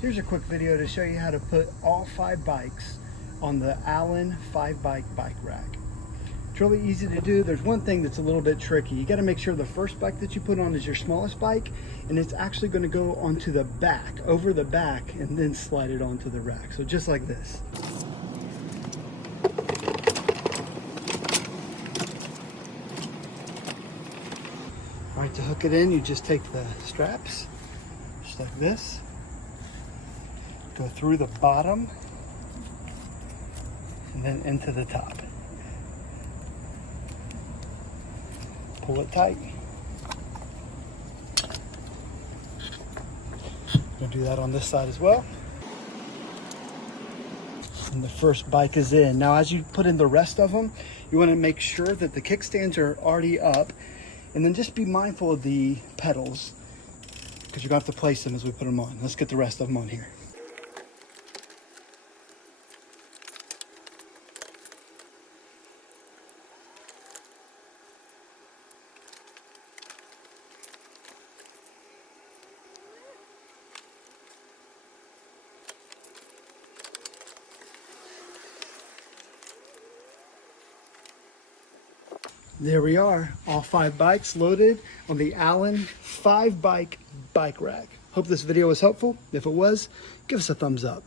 Here's a quick video to show you how to put all 5 bikes on the Allen 5-bike bike rack. It's really easy to do. There's one thing that's a little bit tricky. You got to make sure the first bike that you put on is your smallest bike, and it's actually going to go onto the back, over the back, and then slide it onto the rack. So just like this. All right, to hook it in, you just take the straps, just like this. Go through the bottom and then into the top. Pull it tight. We'll do that on this side as well. And the first bike is in. Now as you put in the rest of them, you want to make sure that the kickstands are already up, and then just be mindful of the pedals because you're going to have to place them as we put them on. Let's get the rest of them on here. There we are, all 5 bikes loaded on the Allen 5-bike bike rack. Hope this video was helpful. If it was, give us a thumbs up.